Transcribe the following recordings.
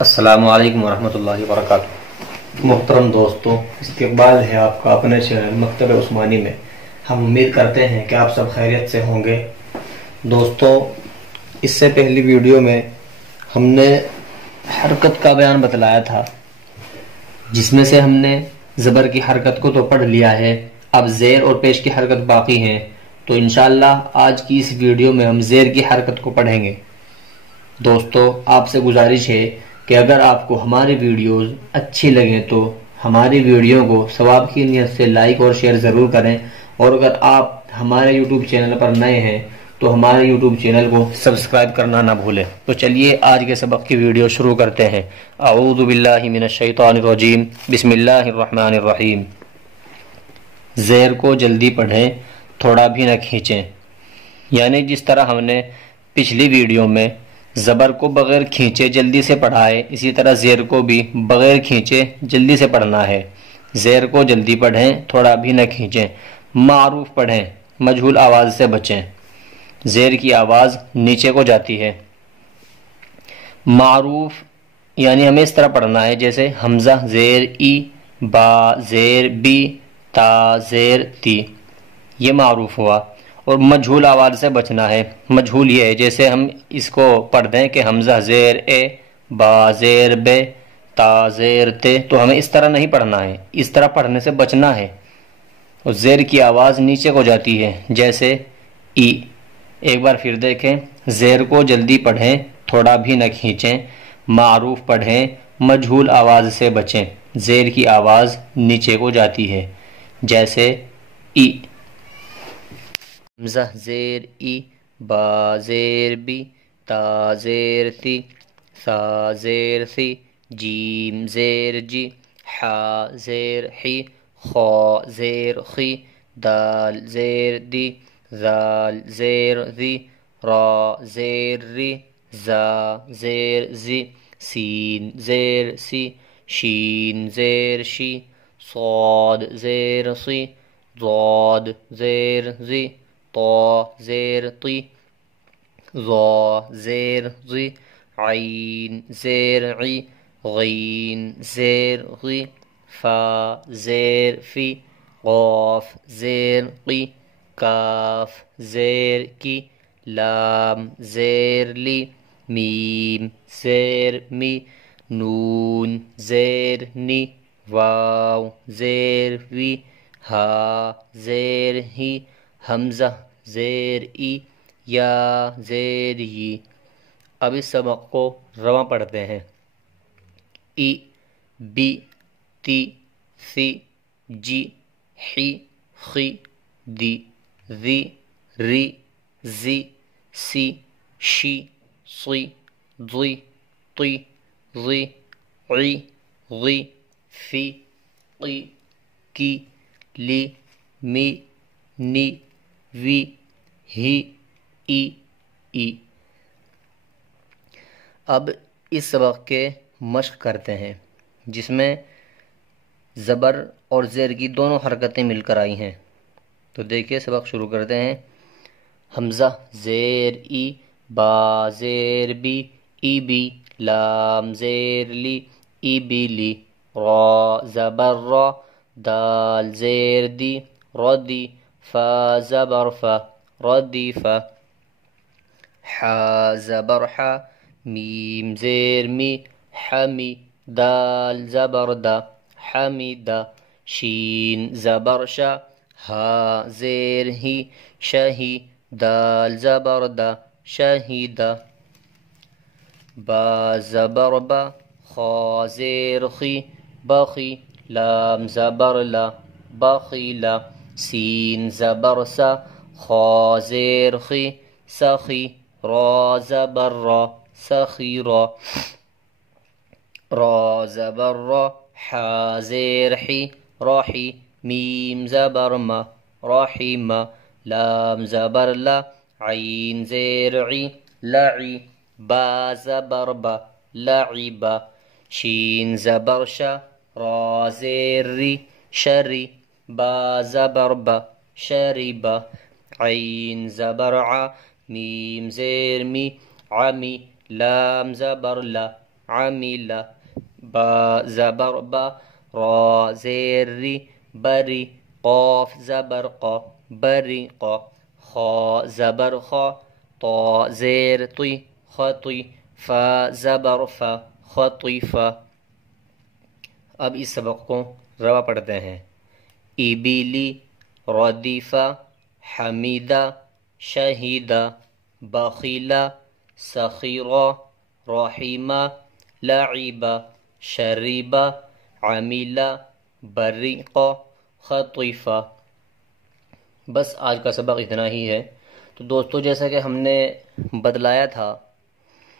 السلام علیکم ورحمۃ اللہ وبرکاتہ۔ محترم دوستو، استقبال ہے آپ کا اپنے چینل مکتب عثمانی میں۔ ہم امید کرتے ہیں کہ آپ سب خیریت سے ہوں گے۔ دوستو، اس سے پہلی ویڈیو میں ہم نے حرکت کا بیان بتلایا تھا، جس میں سے ہم نے زبر کی حرکت کو تو پڑھ لیا ہے، اب زیر اور پیش کی حرکت باقی ہیں۔ تو انشاءاللہ آج کی اس ویڈیو میں ہم زیر کی حرکت کو پڑھیں گے۔ دوستو، آپ سے گزارش ہے کہ اگر آپ کو ہماری ویڈیوز اچھی لگیں تو ہماری ویڈیو کو ثواب کی نیت سے لائک اور شیئر ضرور کریں، اور اگر آپ ہمارے یوٹیوب چینل پر نئے ہیں تو ہمارے یوٹیوب چینل کو سبسکرائب کرنا نہ بھولیں۔ تو چلیے آج کے سبق کی ویڈیو شروع کرتے ہیں۔ اعوذ باللہ من الشیطان الرجیم، بسم اللہ الرحمن الرحیم۔ زیر کو جلدی پڑھیں، تھوڑا بھی نہ کھینچیں، یعنی جس طرح ہم نے پچھلی ویڈیو میں زبر کو بغیر کھینچے جلدی سے پڑھا ہے، اسی طرح زیر کو بھی بغیر کھینچے جلدی سے پڑھنا ہے۔ زیر کو جلدی پڑھیں، تھوڑا بھی نہ کھینچیں۔ معروف پڑھیں، مجہول آواز سے بچیں۔ زیر کی آواز نیچے کو جاتی ہے۔ معروف یعنی ہمیں اس طرح پڑھنا ہے جیسے حمزہ زیر ای، با زیر بی، تا زیر تی، یہ معروف ہوا۔ اور مجہول آواز سے بچنا ہے۔ مجہول یہ ہے جیسے ہم اس کو پڑھ دیں کہ حمزہ زیر اے، با زیر بے، تا زیر تے، تو ہمیں اس طرح نہیں پڑھنا ہے، اس طرح پڑھنے سے بچنا ہے۔ اور زیر کی آواز نیچے کو جاتی ہے جیسے ای۔ ایک بار پھر دیکھیں، زیر کو جلدی پڑھیں، تھوڑا بھی نہ کھینچیں۔ معروف پڑھیں، مجہول آواز سے بچیں۔ زیر کی آواز نیچے کو جاتی ہے جیسے ای۔ حمزہ زیر ای، با زیر بی، تا زیر تی، ثا زیر ثی، جیم زیر جی، حا زیر حی، خا زیر خی، دال زیر دی، ذال زیر ذی، را زیر ری، زا زیر زی، سین زیر سی، شین زیر شی، صاد زیر صی، ضاد زیر زی، طا زیر طی، ظا زیر ظی، عین زیر عی، غین زیر غی، فا زیر فی، قاف زیر قی، کاف زیر کی، لام زیر لی، میم زیر می، نون زیر نی، واو زیر وی، ہا زیر ہی، حمزہ زیر ای، یا زیر ی۔ اب اس سبق کو رواں پڑھتے ہیں۔ ای، بی، تی، ثی، جی، حی، خی، دی، ذی، ری، زی، سی، شی، صی، ضی، طی، ظی، عی، غی، فی، قی، کی، لی، می، نی، وی، ہی، ای، ای۔ اب اس سبق کے مشق کرتے ہیں، جس میں زبر اور زیر کی دونوں حرکتیں مل کر آئی ہیں۔ تو دیکھیے سبق شروع کرتے ہیں۔ حمزہ زیر ای، با زیر بی، ای بی، لام زیر لی، ای بی لی، را زبر را، دال زیر دی، ردی، فا زبر فا، ردی فا، حا زبر حا، میم زیر می، حمی، دال زبر دا، حمیدہ، شین زبر شا، ہا زیر ہی، شہی، دال زبر دا، شہیدہ، با زبر با، خا زیر خی، بخی، لام زبر لا، بخیلا، سین زبر سا، خا زیر خی، سخی، را زبر را، سخیرا، را زبر را، حا زیر حی، راحی، میم زبر ما، رحیما، لام زبر لا، عین زیر عی، لعی، با زبر با، لعبا، شین زبر شا، را زیر ری، شری، با زبر با، شریبا، عین زبر ع، میم زیر می، عمی، لام زبر لا، عمل با زبر با را زیر ری بری قاف زبر قا بری قا خا زبر خا طا زیر طی خطی فا زبر فا خطیفا۔ اب اس سبق کو روا پڑھتے ہیں۔ ابلی ردیفہ حمیدہ شہیدہ بخیلہ سخیرہ رحیمہ لعیبہ شریبہ عمیلہ بریقہ خطیفہ۔ بس آج کا سبق اتنا ہی ہے۔ تو دوستو، جیسا کہ ہم نے بتلایا تھا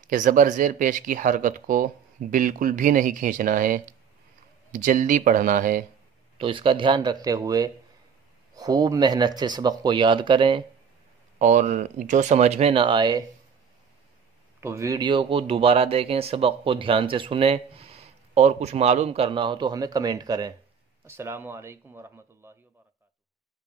کہ زبر زیر پیش کی حرکت کو بالکل بھی نہیں کھینچنا ہے، جلدی پڑھنا ہے، تو اس کا دھیان رکھتے ہوئے خوب محنت سے سبق کو یاد کریں، اور جو سمجھ میں نہ آئے تو ویڈیو کو دوبارہ دیکھیں، سبق کو دھیان سے سنیں، اور کچھ معلوم کرنا ہو تو ہمیں کمنٹ کریں۔ السلام علیکم ورحمۃ اللہ وبرکاتہ۔